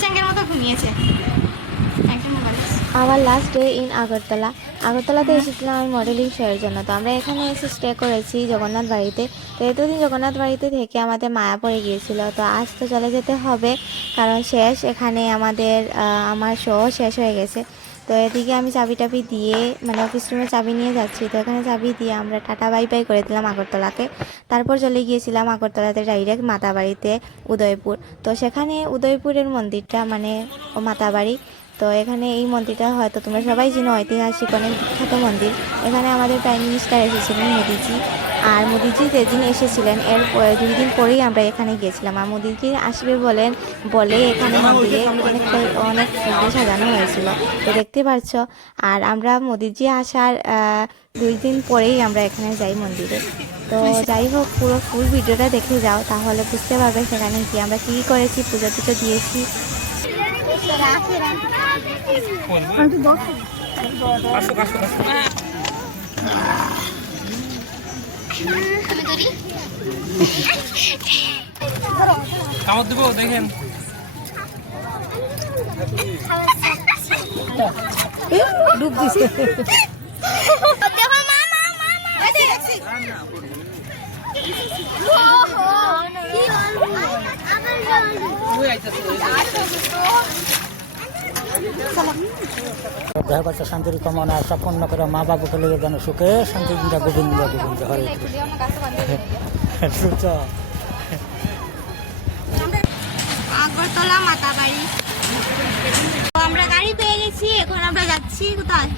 চ্যাংকের মতো ঘুমিয়েছে। Our last day in Agartala. আগরতলাতে এসেছিলাম আমি মডেলিং শোয়ের জন্য। তো আমরা এখানে এসে স্টে করেছি জগন্নাথ বাড়িতে। তো এতদিন জগন্নাথ বাড়িতে থেকে আমাদের মায়া পড়ে গিয়েছিল। তো আজ তো চলে যেতে হবে, কারণ শেষ এখানে আমাদের আমার শো শেষ হয়ে গেছে। তো এদিকে আমি চাবি টাবি দিয়ে মানে অফিস রুমে চাবি নিয়ে যাচ্ছি। তো এখানে চাবি দিয়ে আমরা টাটা বাই বাই করে দিলাম আগরতলাকে। তারপর চলে গিয়েছিলাম আগরতলাতে ডাইরেক্ট মাতাবাড়িতে, উদয়পুর। তো সেখানে উদয়পুরের মন্দিরটা মানে মাতাবাড়ি। তো এখানে এই মন্দিরটা হয়তো তোমরা সবাই জানো, ঐতিহাসিক অনেক বিখ্যাত মন্দির। এখানে আমাদের প্রাইম মিনিস্টার এসেছিলেন মোদিজি। আর মোদিজি যেদিন এসেছিলেন এর 2 দিন পরেই আমরা এখানে গিয়েছিলাম। আর মোদিজি আসবে বলে এখানে মন্দিরে অনেক ফুল সাজানো হয়েছিল, তো দেখতে পাচ্ছ। আর আমরা মোদিজি আসার 2 দিন পরেই আমরা এখানে যাই মন্দিরে। তো যাই হোক, পুরো ফুল ভিডিওটা দেখে যাও, তাহলে বুঝতে পারবে সেখানে কি আমরা কী করেছি, পুজো টুজো দিয়েছি। কামড় দেবো দেখেন। ডুব দিছে। দেহবাচ্চা শান্তির কামনা সম্পন্ন করে মা বাবুকে লেগে যেন সুখে শান্তি চিন্তা গোবিন্দ গোবিন্দ হরে কৃষ্ণ। আগরতলা মাতাবাড়ি। আমরা গাড়ি পেয়ে গেছি, এখন আমরা যাচ্ছি কোথায়?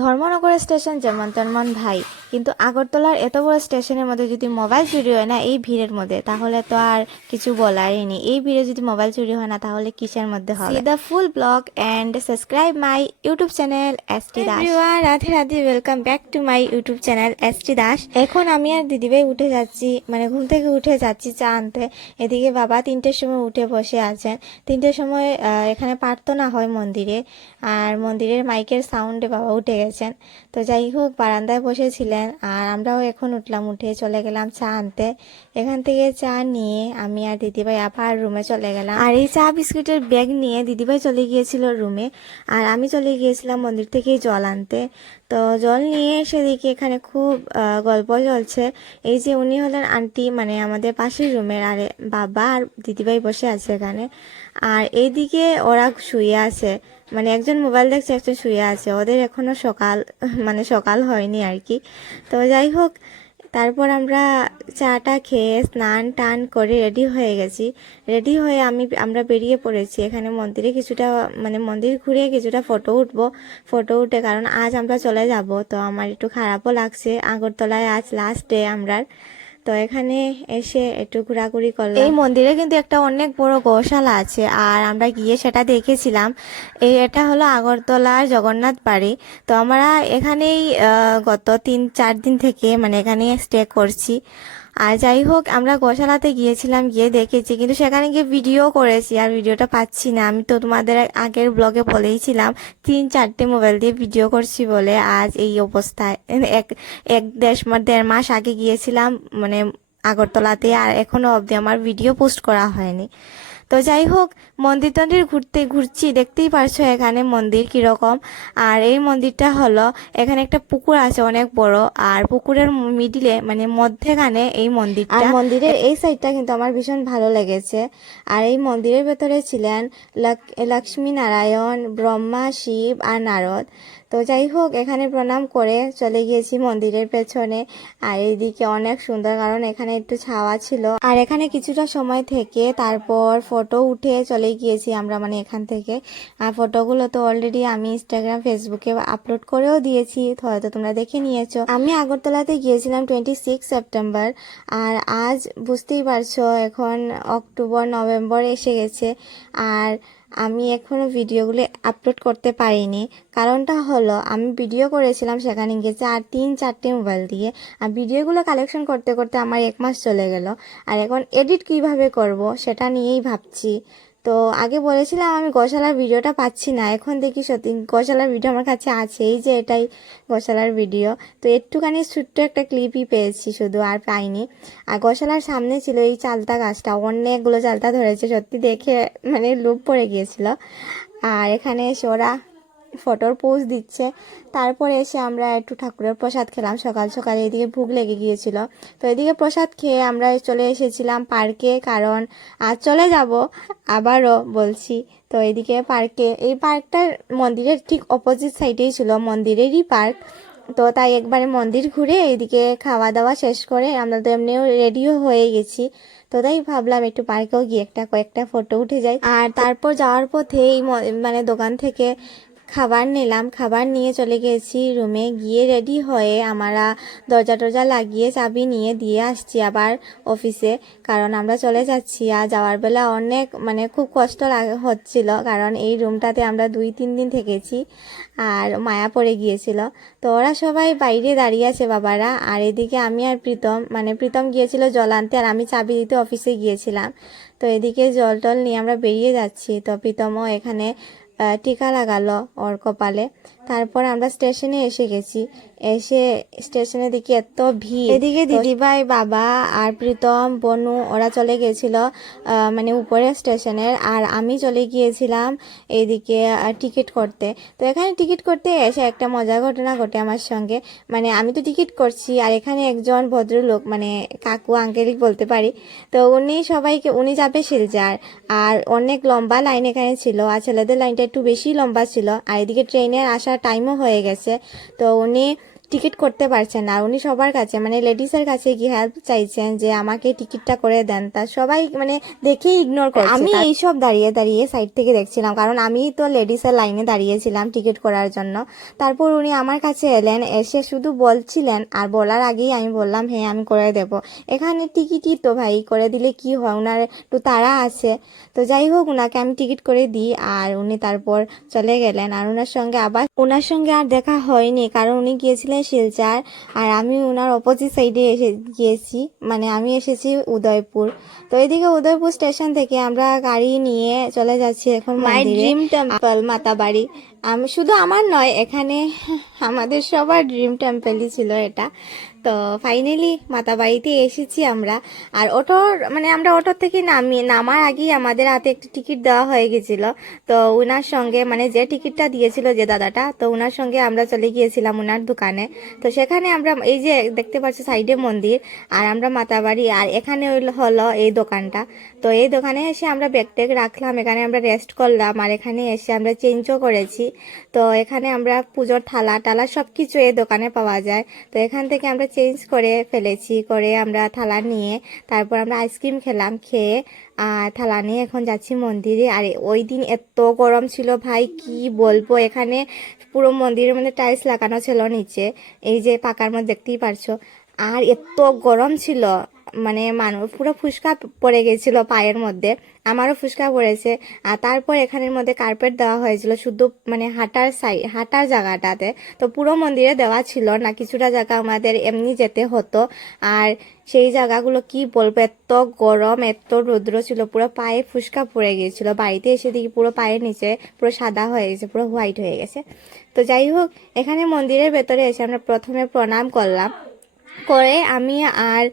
ধর্মনগর স্টেশন যেমন তেমন ভাই, কিন্তু আগরতলার এত বড় স্টেশনের মধ্যে যদি মোবাইল চুরি হয় না এই ভিড়ের মধ্যে, তাহলে তো আর কিছু বলারই নেই। এই ভিড়ে যদি মোবাইল চুরি হয় না তাহলে কিসের মধ্যে হবে? The full blog and subscribe my YouTube channel ST Das. Radhe Radhe, welcome back to my YouTube channel ST Das. এখন আমি আর দিদিভাই উঠে যাচ্ছি, মানে ঘুম থেকে উঠে যাচ্ছি চা আনতে। এদিকে বাবা 3টের সময় উঠে বসে আছেন। 3টের সময় এখানে প্রার্থনা হয় মন্দিরে, আর মন্দিরের মাইকের সাউন্ডে বাবা উঠে গেছেন। তো যাই হোক, বারান্দায় বসেছিলেন, আর আমরাও এখন উঠলাম, উঠে চলে গেলাম চা আনতে। এখান থেকে চা নিয়ে আমি আর দিদিভাই আবার রুমে চলে গেলাম। আর এই চা বিস্কুটের ব্যাগ নিয়ে দিদিভাই চলে গিয়েছিল রুমে, আর আমি চলে গিয়েছিলাম মন্দির থেকে জল আনতে। তো জল নিয়ে এসে দেখি এখানে খুব গল্প চলছে। এই যে উনি হলেন আন্টি, মানে আমাদের পাশের রুমের, আর বাবা আর দিদিভাই বসে আছে এখানে। আর এইদিকে ওরা শুয়ে আছে, মানে একজন মোবাইল দেখছে, একজন শুয়ে আছে। ওদের এখনো সকাল মানে সকাল হয়নি আর কি। তো যাই হোক, তারপর আমরা চাটা খেয়ে স্নান টান করে রেডি হয়ে গেছি। রেডি হয়ে আমরা বেরিয়ে পড়েছি এখানে মন্দিরে কিছুটা, মানে মন্দির ঘুরে কিছুটা ফটো উঠে, কারণ আজ আমরা চলে যাব। তো আমার একটু খারাপও লাগছে, আগরতলায় আজ লাস্ট ডে আমরা। তো এখানে এসে একটু ঘোরাঘুরি করলাম। এই মন্দিরে কিন্তু একটা অনেক বড় গৌশালা আছে, আর আমরা গিয়ে সেটা দেখেছিলাম। এটা হলো আগরতলার জগন্নাথ বাড়ি। তো আমরা এখানেই গত 3-4 দিন থেকে মানে এখানে স্টে করছি। আর যাই হোক, আমরা গোশালাতে গিয়েছিলাম, গিয়ে দেখেছি, কিন্তু সেখানে গিয়ে ভিডিও করেছি, আর ভিডিওটা পাচ্ছি না। আমি তো তোমাদের আগের ব্লগে বলেইছিলাম 3-4টে মোবাইল দিয়ে ভিডিও করছি বলে আজ এই অবস্থায়। এক 1.5 মাস আগে গিয়েছিলাম মানে আগরতলাতে, আর এখনো অবধি আমার ভিডিও পোস্ট করা হয়নি। তো যাই হোক, মন্দির ঘুরছি, দেখতেই পারছো এখানে মন্দির কিরকম। আর এই মন্দিরটা হলো, এখানে একটা পুকুর আছে অনেক বড়, আর পুকুরের মিডিলে মানে মধ্যেখানে এই মন্দিরটা। আর মন্দিরের এই সাইডটা কিন্তু আমার ভীষণ ভালো লেগেছে। আর এই মন্দিরের ভেতরে ছিলেন লক্ষ্মী নারায়ণ, ব্রহ্মা, শিব আর নারদ। তো যাই হোক, এখানে প্রণাম করে চলে গিয়েছি মন্দিরের পেছনে। আর এইদিকে অনেক সুন্দর, কারণ এখানে একটু ছাওয়া ছিল। আর এখানে কিছুটা সময় থেকে তারপর ফটো উঠে চলে গিয়েছি আমরা, মানে এখান থেকে। আর ফটোগুলো তো অলরেডি আমি ইনস্টাগ্রাম, ফেসবুকে আপলোড করেও দিয়েছি, হয়তো তোমরা দেখে নিয়েছো। আমি আগরতলাতে গিয়েছিলাম 26 সেপ্টেম্বর, আর আজ বুঝতেই পারছো এখন অক্টোবর নভেম্বর এসে গেছে, আর আমি এখনও ভিডিওগুলো আপলোড করতে পারিনি। কারণটা হলো, আমি ভিডিও করেছিলাম সেখানে গেছে আর 3-4টে মোবাইল দিয়ে, আর ভিডিওগুলো কালেকশন করতে করতে আমার 1 মাস চলে গেল। আর এখন এডিট কিভাবে করব সেটা নিয়েই ভাবছি। তো আগে বলেছিলাম আমি গোশালার ভিডিওটা পাচ্ছি না, এখন দেখি সত্যি গোশালার ভিডিও আমার কাছে আছে, এই যে এটাই গোশালার ভিডিও। তো একটুখানি ছোট্ট একটা ক্লিপই পেয়েছি শুধু, আর পাইনি। আর গোশালার সামনে ছিল এই চালতা গাছটা, অনেকগুলো চালতা ধরেছে, সত্যি দেখে মানে লোভ পড়ে গিয়েছিল। আর এখানে এসে ওরা ফটোর পোজ দিচ্ছে। তারপরে এসে আমরা একটু ঠাকুরের প্রসাদ খেলাম, সকাল সকালে এদিকে ভোগ লেগে গিয়েছিল। তো এদিকে প্রসাদ খেয়ে আমরা চলে এসেছিলাম পার্কে, কারণ আজ চলে যাব আবারও বলছি। তো এদিকে পার্কে, এই পার্কটার মন্দিরের ঠিক অপোজিট সাইডেই ছিল, মন্দিরেরই পার্ক। তো তাই একবারে মন্দির ঘুরে এইদিকে খাওয়া দাওয়া শেষ করে আমরা তো এমনিও রেডিও হয়ে গেছি। তো তাই ভাবলাম একটু পার্কেও গিয়ে কয়েকটা ফটো উঠে যাই। আর তারপর যাওয়ার পথে এই মানে দোকান থেকে খাবার নিলাম, খাবার নিয়ে চলে গেছি রুমে। গিয়ে রেডি হয়ে আমরা দরজা টরজা লাগিয়ে চাবি নিয়ে দিয়ে আসছি আবার অফিসে, কারণ আমরা চলে যাচ্ছি। আর যাওয়ার বেলা অনেক মানে খুব কষ্ট হচ্ছিল, কারণ এই রুমটাতে আমরা 2-3 দিন থেকেছি আর মায়া পড়ে গিয়েছিল। তো ওরা সবাই বাইরে দাঁড়িয়ে আছে বাবারা, আর এদিকে আমি আর প্রীতম গিয়েছিল জল আনতে, আর আমি চাবি দিতে অফিসে গিয়েছিলাম। তো এদিকে জল টল নিয়ে আমরা বেরিয়ে যাচ্ছি। তো প্রীতমও এখানে টিকা লাগালো ওর কপালে। তারপর আমরা স্টেশনে এসে গেছি। এসে স্টেশনে দেখি এত ভিড়, এদিকে দিদিভাই, বাবা আর প্রীতম, বনু ওরা চলে গেছিল মানে উপরে স্টেশনের, আর আমি চলে গিয়েছিলাম এইদিকে টিকিট করতে। তো এখানে টিকিট করতে এসে একটা মজার ঘটনা ঘটে আমার সঙ্গে। মানে আমি তো টিকিট করছি, আর এখানে একজন ভদ্রলোক মানে কাকু আঙ্কেলই বলতে পারি, তো উনি যাবে শিলচর, আর অনেক লম্বা লাইন এখানে ছিল, আর ছেলেদের লাইনটা একটু বেশি লম্বা ছিল, আর এদিকে ট্রেনের আসার টাইমও হয়ে গেছে। তো উনি টিকিট করতে পারছেন না, উনি সবার কাছে মানে লেডিসের কাছে গিয়ে হেল্প চাইছেন যে আমাকে টিকিটটা করে দেন। তা সবাই মানে দেখেই ইগনোর করছে। আমি এইসব দাঁড়িয়ে দাঁড়িয়ে সাইড থেকে দেখছিলাম, কারণ আমি তো লেডিসের লাইনে দাঁড়িয়েছিলাম টিকিট করার জন্য। তারপর উনি আমার কাছে এলেন, এসে শুধু বলছিলেন, আর বলার আগেই আমি বললাম হ্যাঁ আমি করে দেব। এখানে টিকিটই তো ভাই, করে দিলে কি হয়, ওনার একটু তাড়া আছে। তো যাই হোক, ওনাকে আমি টিকিট করে দিই, আর উনি তারপর চলে গেলেন। আর ওনার সঙ্গে আর দেখা হয়নি, কারণ উনি গিয়েছিলেন শিলচর, আর আমি ওনার অপোজিট সাইডে গিয়েছি, মানে আমি এসেছি উদয়পুর। তো এদিকে উদয়পুর স্টেশন থেকে আমরা গাড়ি নিয়ে চলে যাচ্ছি এখন মাই ড্রিম টেম্পল মাতাবাড়ি। আমি শুধু আমার নয়, এখানে আমাদের সবার ড্রিম টেম্পলই ছিল এটা। তো ফাইনালি মাতাবাড়িতে এসেছি আমরা। আর আমরা অটোর থেকে নামার আগেই আমাদের হাতে একটা টিকিট দেওয়া হয়ে গেছিল। তো ওনার সঙ্গে মানে যে টিকিটটা দিয়েছিল যে দাদাটা, তো ওনার সঙ্গে আমরা চলে গিয়েছিলাম ওনার দোকানে। তো সেখানে আমরা এই যে দেখতে পাচ্ছি সাইডে মন্দির, আর আমরা মাতাবাড়ি, আর এখানে হলো এই দোকানটা। তো এই দোকানে এসে আমরা ব্যাগ ট্যাগ রাখলাম, এখানে আমরা রেস্ট করলাম, আর এখানে এসে আমরা চেঞ্জও করেছি। তো এখানে আমরা পুজোর থালা টালা সব কিছু এই দোকানে পাওয়া যায়। তো এখান থেকে আমরা চেঞ্জ করে ফেলেছি, করে আমরা থালা নিয়ে তারপর আমরা আইসক্রিম খেলাম, খেয়ে থালা নিয়ে এখন যাচ্ছি মন্দিরে। আর ওই দিন এত গরম ছিল ভাই, কি বলবো। এখানে পুরো মন্দিরের মধ্যে টাইলস লাগানো ছিল নিচে, এই যে পাকার মধ্যে দেখতেই পারছো। আর এত গরম ছিল, মানে মানুষ পুরো ফুসকা পড়ে গেছিল পায়ের মধ্যে, আমারও ফুসকা পড়েছে। আর তারপর এখানের মধ্যে কার্পেট দেওয়া হয়েছিল শুধু মানে হাঁটার জায়গাটাতে। তো পুরো মন্দিরে দেওয়া ছিল না, কিছুটা জায়গা আমাদের এমনি যেতে হতো। আর সেই জায়গাগুলো কি বলবো, এত গরম এত রৌদ্র ছিল, পুরো পায়ে ফুসকা পড়ে গিয়েছিল। বাড়িতে এসে দেখি পুরো পায়ের নিচে পুরো সাদা হয়ে গেছে, পুরো হোয়াইট হয়ে গেছে। তো যাই হোক, এখানে মন্দিরের ভেতরে এসে আমরা প্রথমে প্রণাম করলাম, করে আমি আর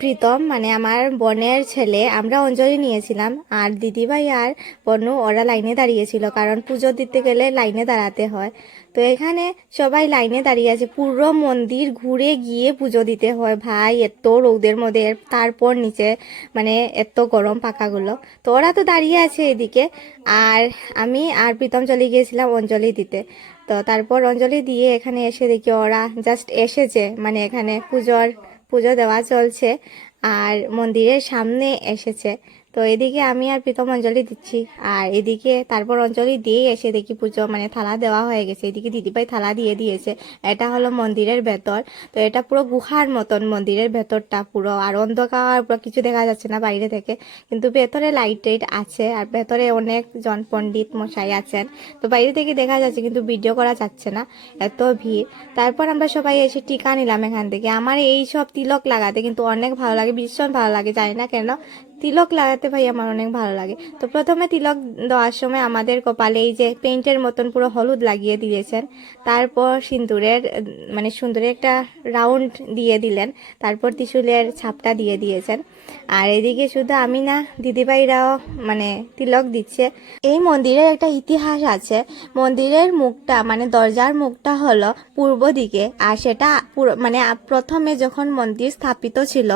প্রীতম মানে আমার বোনের ছেলে আমরা অঞ্জলি নিয়েছিলাম, আর দিদিভাই আর বনু ওরা লাইনে দাঁড়িয়েছিল, কারণ পুজো দিতে গেলে লাইনে দাঁড়াতে হয়। তো এখানে সবাই লাইনে দাঁড়িয়ে আছে, পুরো মন্দির ঘুরে গিয়ে পুজো দিতে হয় ভাই, এত রৌদের মধ্যে, তারপর নিচে মানে এত গরম পাকাগুলো। তো ওরা তো দাঁড়িয়ে আছে এদিকে, আর আমি আর প্রীতম চলে গিয়েছিলাম অঞ্জলি দিতে। তো তারপর অঞ্জলি দিয়ে এখানে এসে দেখি ওরা জাস্ট এসেছে, মানে এখানে পুজো দেওয়া চলছে, আর মন্দিরের সামনে এসেছে। তো এদিকে আমি আর প্রীতম অঞ্জলি দিচ্ছি, আর এদিকে তারপর অঞ্জলি দিয়ে এসে দেখি পুজো মানে থালা দেওয়া হয়ে গেছে। এদিকে দিদিভাই থালা দিয়ে দিয়েছে। এটা হলো মন্দিরের ভেতর। তো এটা পুরো গুহার মতন মন্দিরের ভেতরটা পুরো, আর অন্ধকার, পুরো কিছু দেখা যাচ্ছে না বাইরে থেকে, কিন্তু ভেতরে লাইট টাইট আছে, আর ভেতরে অনেকজন পণ্ডিত মশাই আছেন। তো বাইরে থেকে দেখা যাচ্ছে কিন্তু ভিডিও করা যাচ্ছে না, এত ভিড়। তারপর আমরা সবাই এসে টিকা নিলাম এখান থেকে। আমার এই সব তিলক লাগাতে কিন্তু অনেক ভালো লাগে, ভীষণ ভালো লাগে, জানি না কেন তিলক লাগাতে ভাই আমার অনেক ভালো লাগে। তো প্রথমে তিলক দেওয়ার সময় আমাদের কপালে এই যে পেইন্টের মতন পুরো হলুদ লাগিয়ে দিয়েছেন, তারপর সিঁদুরের মানে সুন্দর একটা রাউন্ড দিয়ে দিলেন, তারপর ত্রিশূলের ছাপটা দিয়ে দিয়েছেন। আর এদিকে শুধু আমি না, দিদিভাইরাও মানে তিলক দিচ্ছে। এই মন্দিরের একটা ইতিহাস আছে। মন্দিরের মুখটা মানে দরজার মুখটা হলো পূর্ব দিকে, আর সেটা মানে প্রথমে যখন মন্দির স্থাপিত ছিল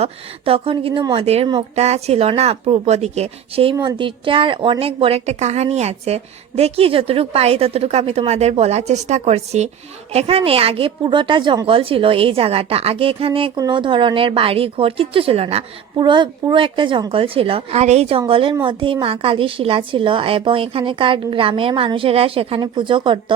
তখন কিন্তু মন্দিরের মুখটা ছিল না পূর্ব দিকে। সেই মন্দিরটার অনেক বড় একটা কাহিনী আছে, দেখি যতটুকু পারি ততটুকু আমি তোমাদের বলার চেষ্টা করছি। এখানে আগে পুরোটা জঙ্গল ছিল, এই জায়গাটা আগে এখানে কোনো ধরনের বাড়ি ঘর কিচ্ছু ছিল না, পুরো একটা জঙ্গল ছিল। আর এই জঙ্গলের মধ্যেই মা কালীর শিলা ছিল এবং এখানকার গ্রামের মানুষেরা সেখানে পুজো করত।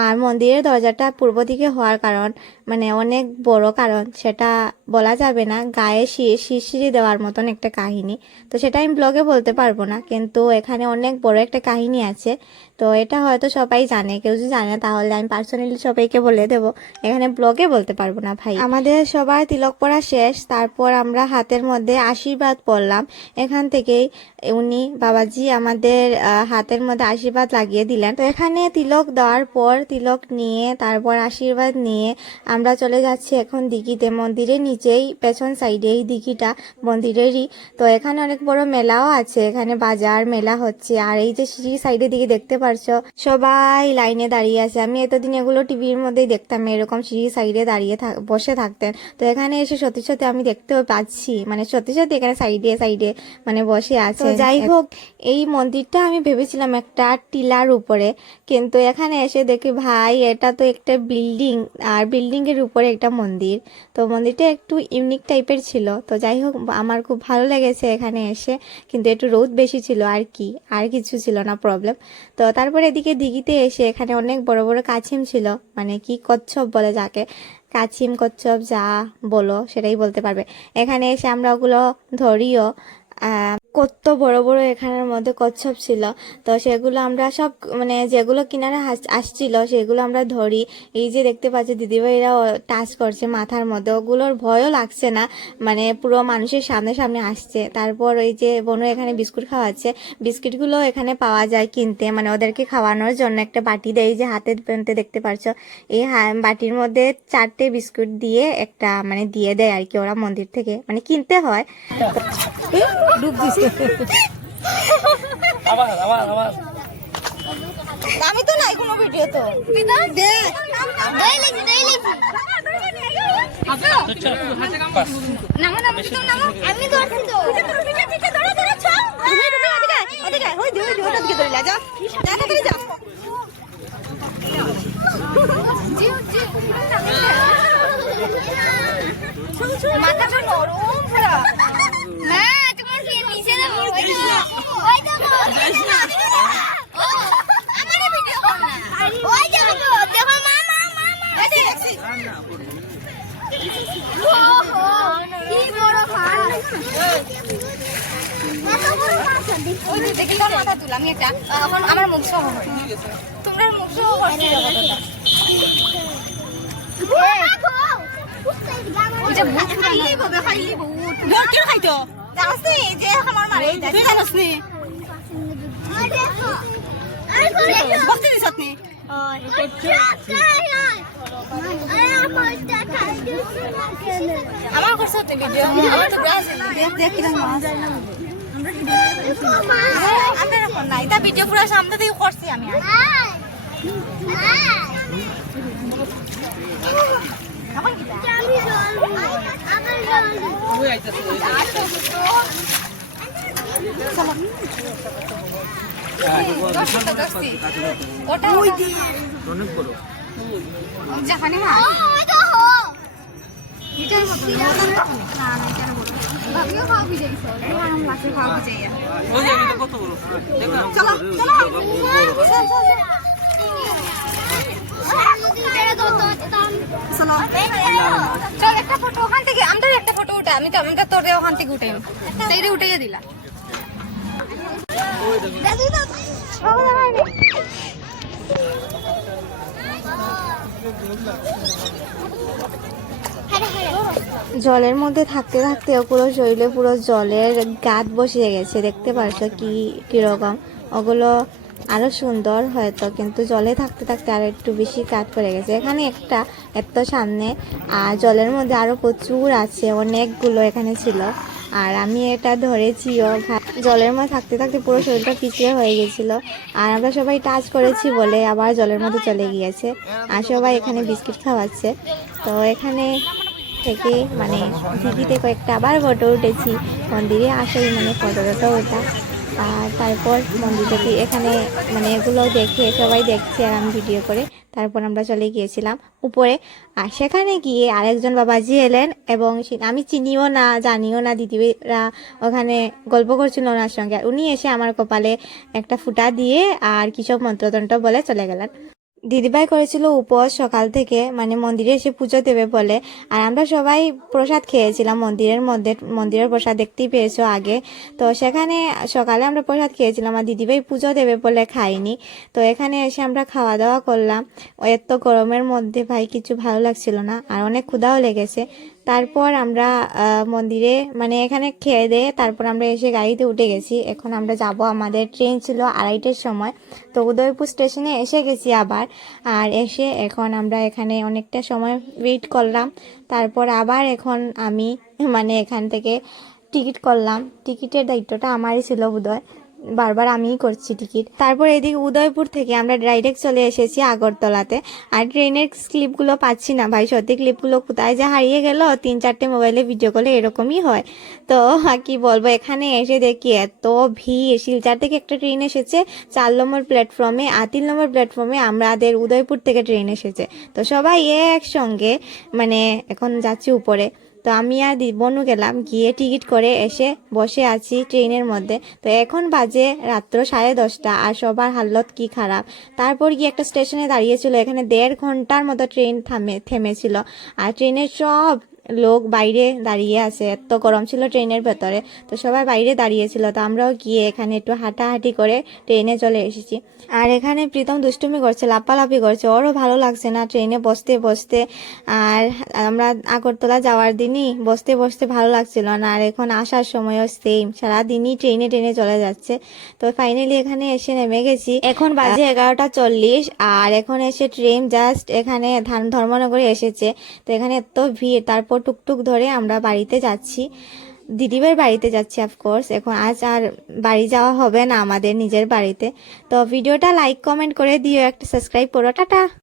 আর মন্দিরের দরজাটা পূর্ব দিকে হওয়ার কারণ মানে অনেক বড় কারণ, সেটা বলা যাবে না, গায়ে শিরশিরি দেওয়ার মতন একটা কাহিনী। তো সেটা আমি ব্লগে বলতে পারবো না, কিন্তু এখানে অনেক বড় একটা কাহিনী আছে। তো এটা হয়তো সবাই জানে, কেউ যদি জানে তাহলে আমি পার্সোনালি সবাইকে বলে দেবো, এখানে ব্লগে বলতে পারবো না ভাই। আমাদের সবার তিলক পড়া শেষ, তারপর আমরা হাতের মধ্যে আশীর্বাদ পড়লাম। এখান থেকেই উনি বাবাজি আমাদের হাতের মধ্যে আশীর্বাদ লাগিয়ে দিলেন। তো এখানে তিলক দেওয়ার পর তিলক নিয়ে তারপর আশীর্বাদ নিয়ে আমরা চলে যাচ্ছি এখন দিঘিতে। মন্দিরের নিচেই পেছন সাইডে এই দিঘিটা মন্দিরেরই। তো এখানে অনেক বড় মেলাও আছে, এখানে বাজার মেলা হচ্ছে। আর এই যে সিঁড়ি সাইডের দিকে দেখতে পারছো সবাই লাইনে দাঁড়িয়ে আছে। আমি এতদিন এগুলো টিভির মধ্যেই দেখতাম, এরকম সিঁড়ি সাইডে দাঁড়িয়ে বসে থাকতেন। তো এখানে এসে সত্যি সত্যি আমি দেখতেও পাচ্ছি, মানে সত্যি সত্যি এখানে সাইডে সাইডে মানে বসে আছে। যাই হোক, এই মন্দিরটা আমি ভেবেছিলাম একটা টিলার উপরে, কিন্তু এখানে এসে দেখি ভাই এটা তো একটা বিল্ডিং, আর বিল্ডিং এর উপরে একটা মন্দির। তো মন্দিরটা একটু ইউনিক টাইপের ছিল। তো যাই হোক, আমার খুব ভালো লেগেছে এখানে এসে, কিন্তু একটু রোদ বেশি ছিল আর কি, আর কিছু ছিল না প্রবলেম। তো তারপরে এদিকে দিঘিতে এসে এখানে অনেক বড় বড় কাছিম ছিল, মানে কি কচ্ছপ বলে যাকে, কাছিম কচ্ছপ যা বলো সেটাই বলতে পারবে। এখানে এসে আমরা ওগুলো ধরিও, কত বড় বড় এখানের মধ্যে কচ্ছপ ছিল। তো সেগুলো আমরা সব মানে যেগুলো কিনারে আসছিল সেগুলো আমরা ধরি। এই যে দেখতে পাচ্ছি দিদিভাইরা টাচ করছে মাথার মধ্যে, ওগুলোর ভয়ও লাগছে না, মানে পুরো মানুষের সামনে সামনে আসছে। তারপর ওই যে বোনও এখানে বিস্কুট খাওয়াচ্ছে, বিস্কুটগুলো এখানে পাওয়া যায় কিনতে, মানে ওদেরকে খাওয়ানোর জন্য একটা বাটি দেয়, যে হাতে পেনতে দেখতে পারছো, এই বাটির মধ্যে 4টে বিস্কুট দিয়ে একটা মানে দিয়ে দেয় আর কি, ওরা মন্দির থেকে মানে কিনতে হয়। ডুব দিছে। আবার আবার আবার আমি তো নাই কোনো ভিডিও তো আমি ধরছি তো মাথাটা নরম পুরা না, তোমার কি নিচে দেবো ওই দেবো আমারে ভিডিও কর না, ওই দেবো দেখো মামা ওহো কি বড় ফাল, মাথা বড় মাথা ওই দেখি তোর মাথা তুল, আমি একটা আমার মুখ সহ হয়, তোমরা মুখ সহ করতে খাইলেই খাইতো জানছি যে আমার মারে জানছি বলতে দিছ আপনি আমার করছো তো ভিডিও, আমার তো দেখিলাম আমরা নাই তা ভিডিও পুরো সামনে থেকে করছি আমি। কত বড় চল একটা ফটো ওখান থেকে, আমাদের একটা ফটো উঠে, আমি তো আমরা তোর ওখান থেকে উঠে সেইটা উঠে দিলা। জলের মধ্যে থাকতে থাকতে পুরো শরীরে পুরো জলের গাঁত বসিয়ে গেছে, দেখতে পারছো কি কিরকম। ওগুলো আরো সুন্দর হয়তো, কিন্তু জলে থাকতে থাকতে আরো একটু বেশি কাট পড়ে গেছে। এখানে একটা এত সামনে, আর জলের মধ্যে আরো প্রচুর আছে, অনেকগুলো এখানে ছিল। আর আমি এটা ধরেছিও। জলের মধ্যে থাকতে থাকতে পুরো শরীরটা পিছিয়ে হয়ে গেছিল। আর আমরা সবাই টাচ করেছি বলে আবার জলের মধ্যে চলে গিয়েছে। আর সবাই এখানে বিস্কিট খাওয়াচ্ছে। তো এখানে থেকে মানে দিদিতে কয়েকটা আবার ফটো উঠেছি। মন্দিরে আসেই মানে ফটোটা ওঠা। আর তারপর মন্দির থেকে এখানে মানে এগুলো দেখে সবাই দেখছে আর আমি ভিডিও করে তারপর আমরা চলে গিয়েছিলাম উপরে। আর সেখানে গিয়ে আরেকজন বাবাজি এলেন এবং আমি চিনিও না জানিও না, দিদিরা ওখানে গল্প করছিল ওনার সঙ্গে। আর উনি এসে আমার কপালে একটা ফুটা দিয়ে আর কিসব মন্ত্রতন্ত্র বলে চলে গেলেন। দিদিভাই করেছিল উপোস সকাল থেকে, মানে মন্দিরে এসে পুজো দেবে বলে। আর আমরা সবাই প্রসাদ খেয়েছিলাম মন্দিরের মধ্যে, মন্দিরের প্রসাদ দেখতেই পেয়েছো আগে। তো সেখানে সকালে আমরা প্রসাদ খেয়েছিলাম, আর দিদিভাই পুজো দেবে বলে খাইনি। তো এখানে এসে আমরা খাওয়া দাওয়া করলাম। এত গরমের মধ্যে ভাই কিছু ভালো লাগছিল না, আর অনেক ক্ষুধাও লেগেছে। তারপর আমরা মন্দিরে মানে এখানে খেয়ে দিয়ে তারপর আমরা এসে গাড়িতে উঠে গেছি। এখন আমরা যাব, আমাদের ট্রেন ছিল 2:30টার সময়। তো উদয়পুর স্টেশনে এসে গেছি আবার। আর এসে এখন আমরা এখানে অনেকটা সময় ওয়েট করলাম। তারপর আবার এখন আমি মানে এখান থেকে টিকিট করলাম। টিকিটের দায়িত্বটা আমারই ছিল বোধহয়, বারবার আমিই করছি টিকিট। তারপর এদিকে উদয়পুর থেকে আমরা ডাইরেক্ট চলে এসেছি আগরতলাতে। আর ট্রেনের ক্লিপগুলো পাচ্ছি না ভাই, সত্যি ক্লিপগুলো কোথায় যে হারিয়ে গেল। 3-4টে মোবাইলে ভিডিও করলে এরকমই হয়। তো কি বলবো, এখানে এসে দেখি এত ভিড়। শিলচর থেকে একটা ট্রেন এসেছে 4 নম্বর প্ল্যাটফর্মে, আর 3 নম্বর প্ল্যাটফর্মে আমাদের উদয়পুর থেকে ট্রেন এসেছে। তো সবাই একসঙ্গে মানে এখন যাচ্ছি উপরে। তো আমি আর বনু গেলাম, গিয়ে টিকিট করে এসে বসে আছি ট্রেনের মধ্যে। তো এখন বাজে রাত্র 10:30, আর সবার হালত কি খারাপ। তারপর গিয়ে একটা স্টেশনে দাঁড়িয়েছিল, এখানে 1.5 ঘন্টার মতো ট্রেন থেমেছিল। আর ট্রেনের সব লোক বাইরে দাঁড়িয়ে আছে, এত গরম ছিল ট্রেনের ভেতরে। তো সবাই বাইরে দাঁড়িয়েছিল। তো আমরাও গিয়ে এখানে একটু হাঁটাহাঁটি করে ট্রেনে চলে এসেছি। আর এখানে প্রীতম দুষ্টুমি করছে, লাপালাপি করছে, ওরও ভালো লাগছে না ট্রেনে বসতে বসতে। আর আমরা আগরতলা যাওয়ার দিনই বসতে বসতে ভালো লাগছিল না, আর এখন আসার সময়ও সেম, সারাদিনই ট্রেনে ট্রেনে চলে যাচ্ছে। তো ফাইনালি এখানে এসে নেমে গেছি। এখন বাজে 11:40, আর এখন এসে ট্রেন জাস্ট এখানে ধর্মনগরে এসেছে। তো এখানে এত ভিড়। তারপর টুকটুক ধরে আমরা বাড়িতে যাচ্ছি, দিদিভাইয়ের বাড়িতে যাচ্ছি অফকোর্স। এখন আজ আর বাড়ি যাওয়া হবে না আমাদের নিজের বাড়িতে। তো ভিডিওটা লাইক কমেন্ট করে দিও, একটা সাবস্ক্রাইব করো। টাটা।